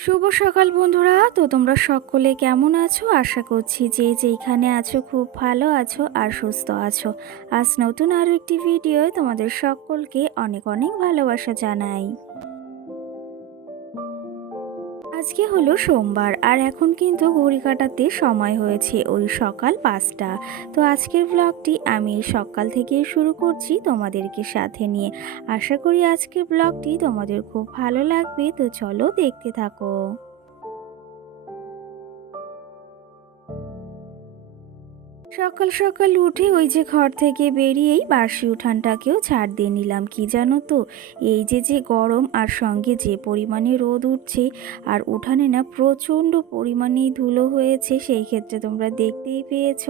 শুভ সকাল বন্ধুরা। তো তোমরা সকলে কেমন আছো? আশা করছি যে যেখানে আছো খুব ভালো আছো আর সুস্থ আছো। আজ নতুন আরও একটি ভিডিও তোমাদের সকলকে অনেক অনেক ভালোবাসা জানাই। আজকে হলো সোমবার আর এখন কিন্তু ঘড়ি কাটাতে সময় হয়েছে ওই সকাল পাঁচটা। তো আজকের ব্লগটি আমি সকাল থেকে শুরু করছি তোমাদেরকে সাথে নিয়ে। আশা করি আজকের ব্লগটি তোমাদের খুব ভালো লাগবে, তো চলো দেখতে থাকো। সকাল সকাল উঠে ওই যে ঘর থেকে বেরিয়েই বাসি উঠানটাকেও ছাড় দিয়ে নিলাম, কি জানো তো? এই যে যে গরম আর সঙ্গে যে পরিমাণে রোদ উঠছে, আর উঠানে না প্রচণ্ড পরিমাণেই ধুলো হয়েছে, সেই ক্ষেত্রে তোমরা দেখতেই পেয়েছ।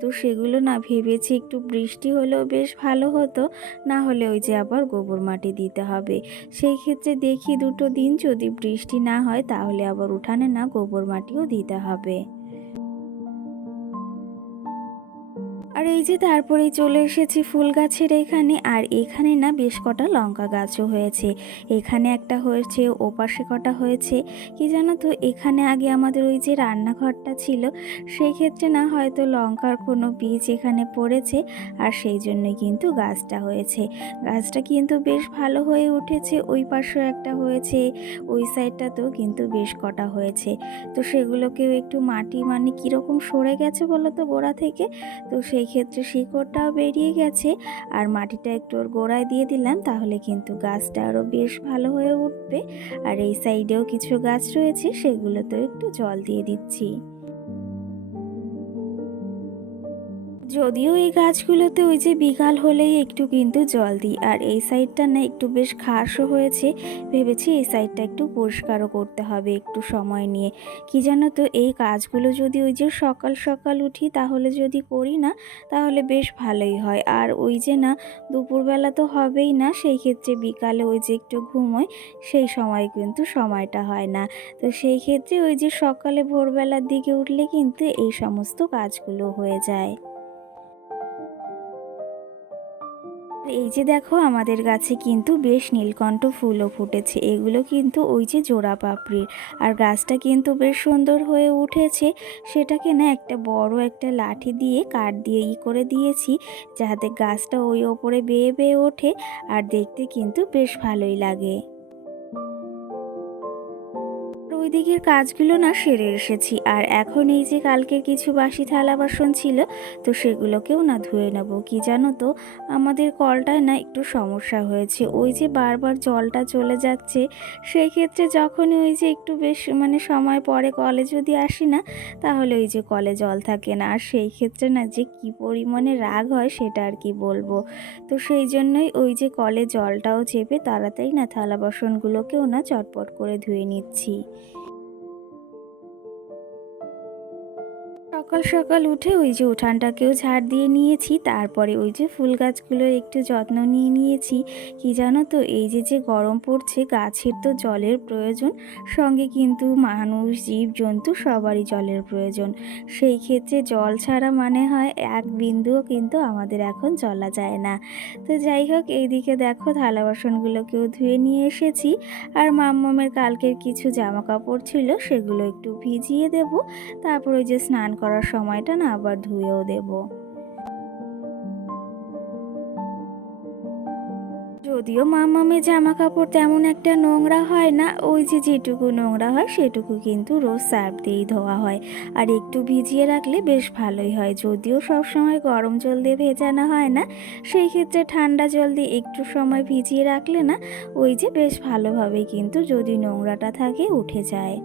তো সেগুলো না ভেবেছি একটু বৃষ্টি হলেও বেশ ভালো হতো, না হলে ওই যে আবার গোবর মাটি দিতে হবে। সেই ক্ষেত্রে দেখি দুটো দিন যদি বৃষ্টি না হয়, তাহলে আবার উঠানে না গোবর মাটিও দিতে হবে। এই যে তারপরেই চলে এসেছি ফুল গাছের এখানে। আর এখানে না বেশ কটা লঙ্কা গাছও হয়েছে। এখানে একটা হয়েছে, ওপাশে কটা হয়েছে। কি জানো তো, এখানে আগে আমাদের ওই যে রান্নাঘরটা ছিল সেই ক্ষেত্রে না হয়তো লঙ্কার কোনো বীজ এখানে পড়েছে। আর সেই জন্যই কিন্তু গাছটা হয়েছে। গাছটা কিন্তু বেশ ভালো হয়ে উঠেছে। ওই পাশেও একটা হয়েছে, ওই সাইডটাতেও কিন্তু বেশ কটা হয়েছে। তো সেগুলোকেও একটু মাটি মানে কীরকম সরে গেছে বলো তো গোড়া থেকে? তো সেই ক্ষেত্রে শিকড়টাও বেরিয়ে গেছে আর মাটিটা একটু ওর গোড়ায় দিয়ে দিলাম, তাহলে কিন্তু গাছটা আরও বেশ ভালো হয়ে উঠবে। আর এই সাইডেও কিছু গাছ রয়েছে, সেগুলোতেও একটু জল দিয়ে দিচ্ছি। যদিও এই গাছগুলোতে ওই যে বিকাল হলেই একটু কিন্তু জল দিই, আর এই সাইডটা না একটু বেশ খাসও হয়েছে, ভেবেছি এই সাইডটা একটু পরিষ্কারও করতে হবে একটু সময় নিয়ে। কি জানো তো, এই কাজগুলো যদি ওই যে সকাল সকাল উঠি তাহলে যদি করি না, তাহলে বেশ ভালোই হয়। আর ওই যে না, দুপুরবেলা তো হবেই না, সেই ক্ষেত্রে বিকালে ওই যে একটু ঘুমোয় সেই সময় কিন্তু সময়টা হয় না। তো সেই ক্ষেত্রে ওই যে সকালে ভোরবেলার দিকে উঠলে কিন্তু এই সমস্ত কাজগুলো হয়ে যায়। এই যে দেখো, আমাদের গাছে কিন্তু বেশ নীলকণ্ঠ ফুলও ফুটেছে। এগুলো কিন্তু ওই যে জোড়া পাপড়ির। আর গাছটা কিন্তু বেশ সুন্দর হয়ে উঠেছে। সেটাকে না একটা বড় একটা লাঠি দিয়ে কাঠ দিয়ে ই করে দিয়েছি, যাতে গাছটা ওই ওপরে বেয়ে বেয়ে ওঠে। আর দেখতে কিন্তু বেশ ভালোই লাগে। ওই দিকের কাজগুলো না সেরে এসেছি। আর এখন এই যে কালকের কিছু বাসি থালা বাসন ছিল, তো সেগুলোকেও না ধুয়ে নেব। কি জানো তো, আমাদের কলটায় না একটু সমস্যা হয়েছে। ওই যে বারবার জলটা চলে যাচ্ছে, সেই ক্ষেত্রে যখনই ওই যে একটু বেশ মানে সময় পরে কলে যদি আসি না, তাহলে ওই যে কলে জল থাকে না। আর সেই ক্ষেত্রে না যে কি পরিমাণে রাগ হয় সেটা আর কি বলব। তো সেই জন্যই ওই যে কলে জলটাও চেপে তাড়াতাড়ি না থালা বাসনগুলোকেও না চটপট করে ধুয়ে নিচ্ছি। সকাল সকাল উঠে ওই যে উঠানটাকেও ঝাড় দিয়ে নিয়েছি, তারপরে ওই যে ফুল গাছগুলোর একটু যত্ন নিয়ে নিয়েছি। কি জানো তো, এই যে যে গরম পড়ছে, গাছের তো জলের প্রয়োজন, সঙ্গে কিন্তু মানুষ, জীব, জন্তু সবারই জলের প্রয়োজন। সেই ক্ষেত্রে জল ছাড়া মানে হয়, এক বিন্দুও কিন্তু আমাদের এখন চলা যায় না। তো যাই হোক, এইদিকে দেখো থালা বাসনগুলোকেও ধুয়ে নিয়ে এসেছি। আর মাম্মামের কালকের কিছু জামা কাপড় ছিল, সেগুলো একটু ভিজিয়ে দেব। তারপর ওই যে স্নান করার সময়টা না আবার ধুয়েও দেব। যদিও মামামে জামা কাপড় তেমন একটা নোংরা হয় না, ওই যে যেটুকু নোংরা হয় সেটুকু কিন্তু রোজ সার্ফ দিয়েই ধোয়া হয়। আর একটু ভিজিয়ে রাখলে বেশ ভালোই হয়, যদিও সব সময় গরম জল দিয়ে ভেজানো হয় না, সেই ক্ষেত্রে ঠান্ডা জল দিয়ে একটু সময় ভিজিয়ে রাখলে না, ওই যে বেশ ভালোভাবে কিন্তু যদি নোংরাটা থাকে উঠে যায়।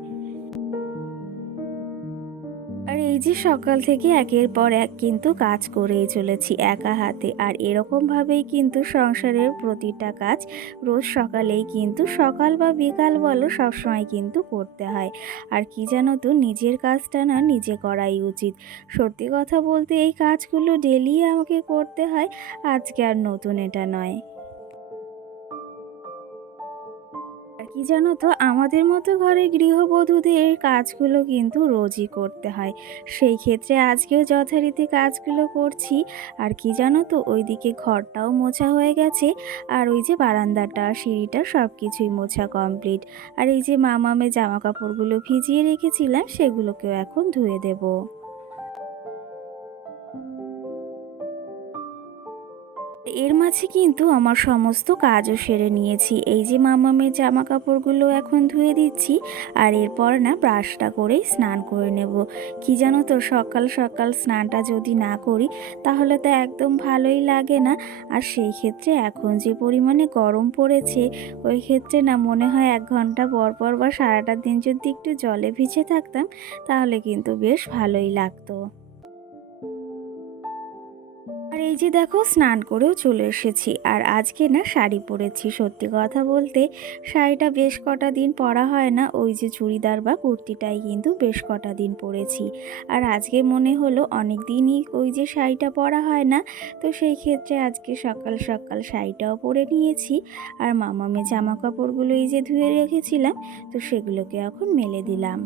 যে সকাল থেকে একের পর এক কিন্তু কাজ করেই চলেছি একা হাতে। আর এরকমভাবেই কিন্তু সংসারের প্রতিটা কাজ রোজ সকালেই কিন্তু সকাল বা বিকাল বলো সবসময় কিন্তু করতে হয়। আর কি জানো তো, নিজের কাজটা না নিজে করাই উচিত। সত্যি কথা বলতে এই কাজগুলো ডেলি আমাকে করতে হয়, আজকে আর নতুন এটা নয়। কি জানো তো? আমাদের মতো ঘরে গৃহবধূদের কাজগুলো কিন্তু রোজই করতে হয়। সেই ক্ষেত্রে আজকেও যথারীতি কাজগুলো করছি। আর কি জানো তো? ওইদিকে ঘরটাও মোছা হয়ে গেছে। আর ওই যে বারান্দাটা, সিঁড়িটা সব কিছুই মোছা কমপ্লিট। আর এই যে মামামে জামা কাপড়গুলো ভিজিয়ে রেখেছিলাম, সেগুলোকেও এখন ধুয়ে দেবো। এর মাঝে কিন্তু আমার সমস্ত কাজও সেরে নিয়েছি। এই যে মামামের জামা কাপড়গুলো এখন ধুয়ে দিচ্ছি আর এরপর না ব্রাশটা করেই স্নান করে নেব। কি জানো তো, সকাল সকাল স্নানটা যদি না করি তাহলে তো একদম ভালোই লাগে না। আর সেই ক্ষেত্রে এখন যে পরিমাণে গরম পড়েছে, ওই ক্ষেত্রে না মনে হয় এক ঘণ্টা পর পর বা সারাটা দিন যদি একটু জলে ভিজে থাকতাম তাহলে কিন্তু বেশ ভালোই লাগতো। এই যে দেখো, স্নান করেও চলে এসেছি। আর আজকে না শাড়ি পরেছি, সত্যি কথা বলতে শাড়িটা বেশ কটা দিন পরা হয় না, ওই যে চুড়িদার বা কুর্তিটাই কিন্তু বেশ কটা দিন পরেছি। আর আজকে মনে হলো অনেক দিনই ওই যে শাড়িটা পরা হয় না, তো সেই ক্ষেত্রে আজকে সকাল সকাল শাড়িটাও পরে নিয়েছি। আর মামামে জামা কাপড়গুলো এই যে ধুয়ে রেখেছিলাম, তো সেগুলোকে এখন মেলে দিলাম।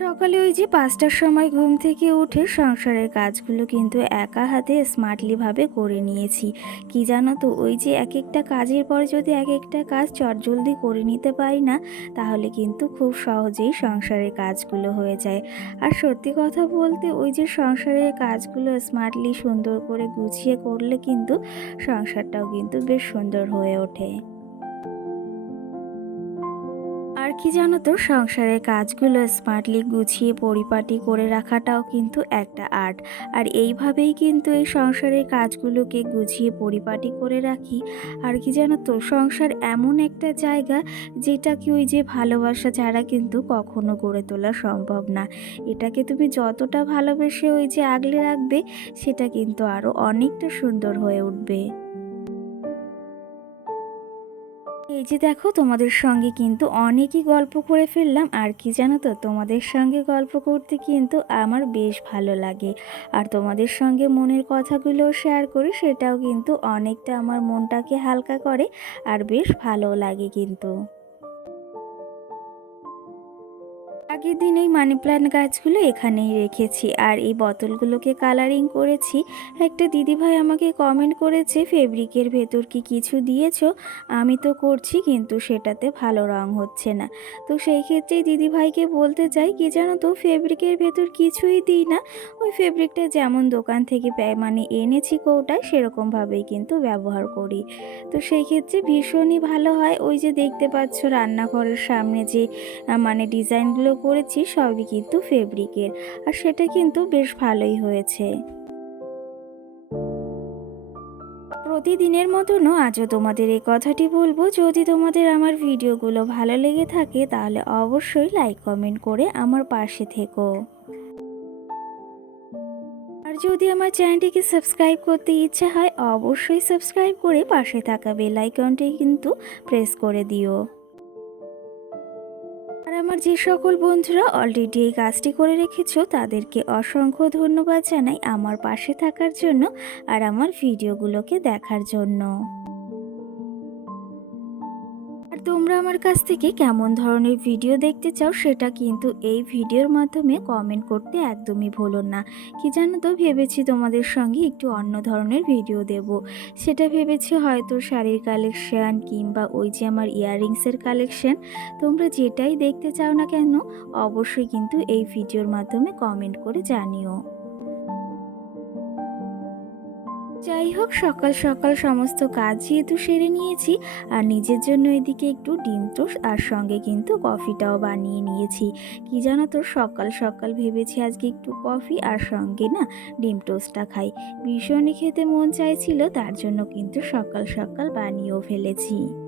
সকালে ওই যে পাঁচটার সময় ঘুম থেকে উঠে সংসারের কাজগুলো কিন্তু একা হাতে স্মার্টলিভাবে করে নিয়েছি। কি জানো তো, ওই যে এক একটা কাজের পর যদি এক একটা কাজ চটজলদি করে নিতে পারি না, তাহলে কিন্তু খুব সহজেই সংসারের কাজগুলো হয়ে যায়। আর সত্যি কথা বলতে, ওই যে সংসারের কাজগুলো স্মার্টলি সুন্দর করে গুছিয়ে করলে কিন্তু সংসারটাও কিন্তু বেশ সুন্দর হয়ে ওঠে। কি জানো তো, সংসারের কাজগুলো স্মার্টলি গুছিয়ে পরিপাটি করে রাখাটাও কিন্তু একটা আর্ট আর এইভাবেই কিন্তু এই সংসারের কাজগুলোকে গুছিয়ে পরিপাটি করে রাখি। আর কি জানো তো, সংসার এমন একটা জায়গা যেটা কি ওই যে ভালোবাসা ছাড়া কিন্তু কখনো গড়ে তোলা সম্ভব না। এটাকে তুমি যতটা ভালোবেসে ওই যে আগলে রাখবে, সেটা কিন্তু আরও অনেকটা সুন্দর হয়ে উঠবে। এই যে দেখো, তোমাদের সঙ্গে কিন্তু অনেকই গল্প করে ফেললাম। আর কি জানো তো, তোমাদের সঙ্গে গল্প করতে কিন্তু আমার বেশ ভালো লাগে। আর তোমাদের সঙ্গে মনের কথাগুলো শেয়ার করি, সেটাও কিন্তু অনেকটা আমার মনটাকে হালকা করে, আর বেশ ভালো লাগে কিন্তু। আগের দিন এই মানি প্ল্যান্ট গাছগুলো এখানেই রেখেছি আর এই বোতলগুলোকে কালারিং করেছি। একটা দিদিভাই আমাকে কমেন্ট করেছে ফেব্রিকের ভেতর কি কিছু দিয়েছ? আমি তো করছি, কিন্তু সেটাতে ভালো রং হচ্ছে না। তো সেই ক্ষেত্রেই দিদিভাইকে বলতে চাই, কি জানো তো ফেব্রিকের ভেতর কিছুই দিই না। ওই ফেব্রিকটা যেমন দোকান থেকে মানে এনেছি কৌটায়, সেরকমভাবেই কিন্তু ব্যবহার করি। তো সেই ক্ষেত্রে ভীষণই ভালো হয়। ওই যে দেখতে পাচ্ছ রান্নাঘরের সামনে যে মানে ডিজাইনগুলো করেছি সবই কিন্তু ফেব্রিকের আর সেটা কিন্তু বেশ ভালোই হয়েছে। প্রতিদিনের মতনও আজও তোমাদের এই কথাটি বলব, যদি তোমাদের আমার ভিডিওগুলো ভালো লেগে থাকে তাহলে অবশ্যই লাইক কমেন্ট করে আমার পাশে থেকো। আর যদি আমার চ্যানেলটিকে সাবস্ক্রাইব করতে ইচ্ছা হয়, অবশ্যই সাবস্ক্রাইব করে পাশে থাকা বেল আইকনটি কিন্তু প্রেস করে দিও। আর আমার যে সকল বন্ধুরা অলরেডি এই কাজটি করে রেখেছ, তাদেরকে অসংখ্য ধন্যবাদ জানাই আমার পাশে থাকার জন্য আর আমার ভিডিওগুলোকে দেখার জন্য। তোমরা আমার কাছ থেকে কেমন ধরনের ভিডিও দেখতে চাও সেটা কিন্তু এই ভিডিওর মাধ্যমে কমেন্ট করতে একদমই ভুলো না। কি জানো তো, ভেবেছি তোমাদের সঙ্গে একটু অন্য ধরনের ভিডিও দেব। সেটা ভেবেছি হয়তো শাড়ির কালেকশন কিংবা ওই যে আমার ইয়াররিংসের কালেকশন তোমরা যেটাই দেখতে চাও না কেন, অবশ্যই কিন্তু এই ভিডিওর মাধ্যমে কমেন্ট করে জানিও। যাই হোক, সকাল সকাল সমস্ত কাজ যেহেতু সেরে নিয়েছি, আর নিজের জন্য এদিকে একটু ডিম টোস আর সঙ্গে কিন্তু কফিটাও বানিয়ে নিয়েছি। কি জানো তো, সকাল সকাল ভেবেছি আজকে একটু কফি আর সঙ্গে না ডিম টোস্টটা খাই। ভীষণই খেতে মন চাইছিল, তার জন্য কিন্তু সকাল সকাল বানিয়েও ফেলেছি।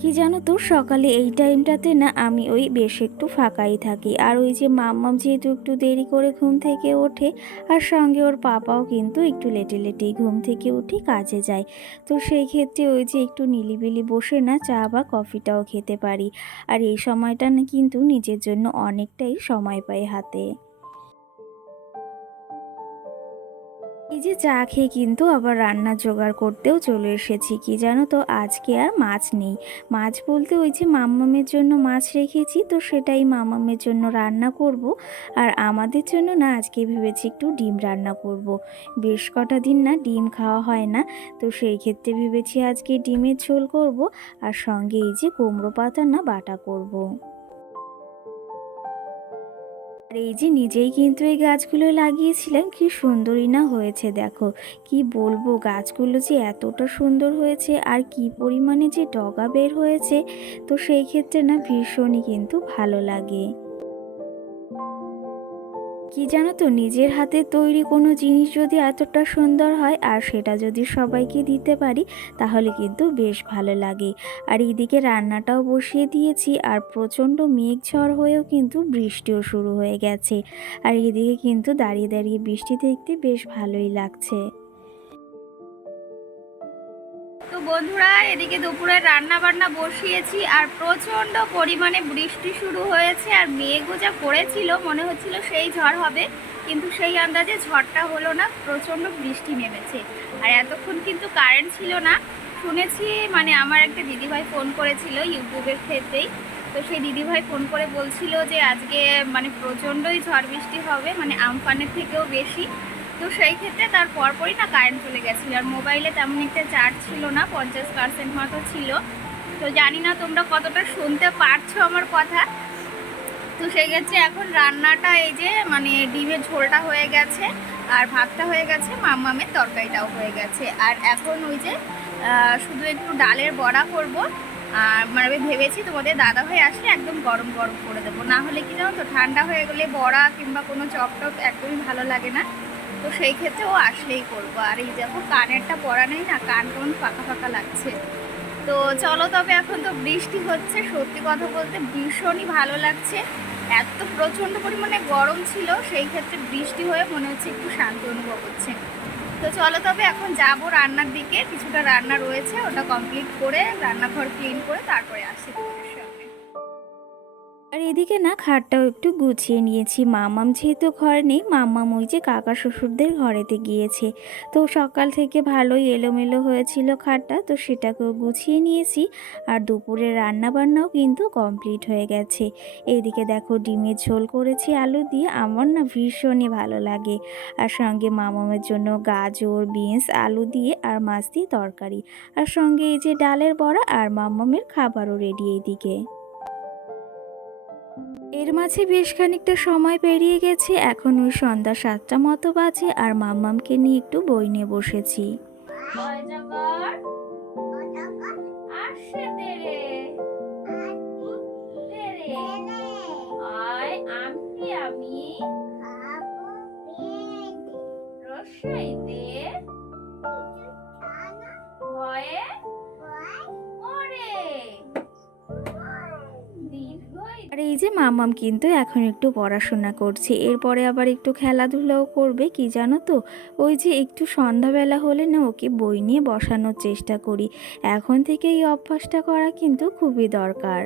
কি জানো তো, সকালে এই টাইমটাতে না আমি ওই বেশ একটু ফাঁকাই থাকি। আর ওই যে মাম্মাম যেহেতু একটু দেরি করে ঘুম থেকে ওঠে, আর সঙ্গে ওর পাপাও কিন্তু একটু লেটে লেটেই ঘুম থেকে উঠে কাজে যায়। তো সেই ক্ষেত্রে ওই যে একটু নিলিবিলি বসে না চা বা কফিটাও খেতে পারি। আর এই সময়টা না কিন্তু নিজের জন্য অনেকটাই সময় পাই হাতে। এই যে চা খেয়ে কিন্তু আবার রান্না জোগাড় করতেও চলে এসেছি, কি জানো তো আজকে আর মাছ নেই মাছ বলতে ওই যে মাম্মামের জন্য মাছ রেখেছি, তো সেটাই মাম্মামের জন্য রান্না করব আর আমাদের জন্য না আজকে ভেবেছি একটু ডিম রান্না করব। বেশ কটা দিন না ডিম খাওয়া হয় না, তো সেই ক্ষেত্রে ভেবেছি আজকে ডিমের ঝোল করব, আর সঙ্গে এই যে কুমড়ো পাতা না বাটা করব। আর এই যে নিজেই কিন্তু এই গাছগুলো লাগিয়েছিলাম কি সুন্দরই না হয়েছে দেখো। কি বলব, গাছগুলো যে এতটা সুন্দর হয়েছে আর কি পরিমাণে যে ডগা বের হয়েছে, তো সেই ক্ষেত্রে না ভীষণই কিন্তু ভালো লাগে। কি জানো তো, নিজের হাতে তৈরি কোনো জিনিস যদি এতটা সুন্দর হয় আর সেটা যদি সবাইকে দিতে পারি, তাহলে কিন্তু বেশ ভালো লাগে। আর এদিকে রান্নাটাও বসিয়ে দিয়েছি আর প্রচণ্ড মেঘ ঝড় হয়েও কিন্তু বৃষ্টিও শুরু হয়ে গেছে। আর এদিকে কিন্তু দাঁড়িয়ে দাঁড়িয়ে বৃষ্টি দেখতে বেশ ভালোই লাগছে। বন্ধুরা, এদিকে দুপুরে রান্না বান্না বসিয়েছি আর প্রচণ্ড পরিমাণে বৃষ্টি শুরু হয়েছে আর মেঘও যা পড়েছিল মনে হচ্ছিল সেই ঝড় হবে, কিন্তু সেই আন্দাজে ঝড়টা হলো না, প্রচণ্ড বৃষ্টি নেমেছে। আর এতক্ষণ কিন্তু কারেন্ট ছিল না। শুনেছি মানে আমার একটা দিদিভাই ফোন করেছিল ইউটিউবের ক্ষেত্রেই। তো সেই দিদিভাই ফোন করে বলছিল যে আজকে মানে প্রচণ্ডই ঝড় বৃষ্টি হবে মানে আমফানের থেকেও বেশি। তো সেই ক্ষেত্রে তার পরপরই না কারেন্ট চলে গেছিল। আর মোবাইলে তেমন একটা চার্জ ছিল না, পঞ্চাশ পার্সেন্ট মতো ছিল। তো জানি না তোমরা কতটা শুনতে পারছ আমার কথা। তো সেই ক্ষেত্রে এখন রান্নাটা এই যে মানে ডিমের ঝোলটা হয়ে গেছে আর ভাতটা হয়ে গেছে মামামের তরকারিটাও হয়ে গেছে। আর এখন ওই যে শুধু একটু ডালের বড়া করব। আর মানে আমি ভেবেছি তোমাদের দাদা ভাই আসলে একদম গরম গরম করে দেবো। না হলে কি জানো তো, ঠান্ডা হয়ে গেলে বড়া কিংবা কোনো চপ টপ একদমই ভালো লাগে না। তো সেই ক্ষেত্রে ও আসলেই করব। আর এই দেখো কানেরটা পরা নেই না, কান কেমন ফাঁকা ফাঁকা লাগছে। তো চলো তবে এখন তো বৃষ্টি হচ্ছে, সত্যি কথা বলতে ভীষণই ভালো লাগছে। এত প্রচণ্ড পরিমাণে গরম ছিল, সেই ক্ষেত্রে বৃষ্টি হয়ে মনে হচ্ছে একটু শান্তি অনুভব হচ্ছে। তো চলো তবে এখন যাব রান্নার দিকে, কিছুটা রান্না রয়েছে, ওটা কমপ্লিট করে রান্নাঘর ক্লিন করে তারপরে সামনে আর এদিকে না খাটটাও একটু গুছিয়ে নিয়েছি। মামাম যেহেতু ঘরে নেই, মামাম ওই যে কাকা শ্বশুরদের ঘরেতে গিয়েছে। তো সকাল থেকে ভালোই এলোমেলো হয়েছিল খাটটা, তো সেটাকেও গুছিয়ে নিয়েছি। আর দুপুরে রান্না বান্নাও কিন্তু কমপ্লিট হয়ে গেছে। এইদিকে দেখো ডিমের ঝোল করেছি, আলু দিয়ে। আমার না ভীষণই ভালো লাগে। আর সঙ্গে মামামের জন্য গাজর, বিনস, আলু দিয়ে আর মাছ দিয়ে তরকারি। আর সঙ্গে এই যে ডালের বড়া আর মামামের খাবারও রেডি এইদিকে। এর মাঝে বেশ খানিকটা সময় পেরিয়ে গেছে, এখন ওই সন্ধ্যা সাতটা মতো বাজে আর মাম্মামকে নিয়ে একটু বই নিয়ে বসেছি। আসে এই যে মামাম কিন্তু এখন একটু পড়াশোনা করছে, এরপরে আবার একটু খেলাধুলাও করবে, কি জানো তো? ওই যে একটু সন্ধ্যাবেলা হলে না ওকে বই নিয়ে বসানোর চেষ্টা করি, এখন থেকে এই অভ্যাসটা করা কিন্তু খুবই দরকার।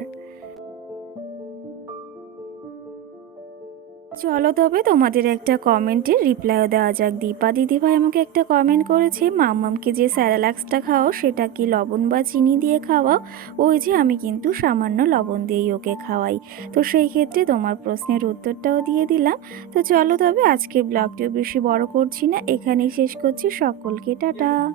চলো তবে তোমাদের একটা কমেন্টের রিপ্লাইও দেওয়া যাক। দীপা দিদিভাই আমাকে একটা কমেন্ট করেছে, মাম্মামকে যে স্যারালাক্সটা খাও সেটা কি লবণ বা চিনি দিয়ে খাওয়াও? ওই যে আমি কিন্তু সামান্য লবণ দিয়েই ওকে খাওয়াই। তো সেই ক্ষেত্রে তোমার প্রশ্নের উত্তরটাও দিয়ে দিলাম। তো চলো তবে আজকে ব্লগটিও বেশি বড় করছি না, এখানেই শেষ করছি। সকলকে টাটা।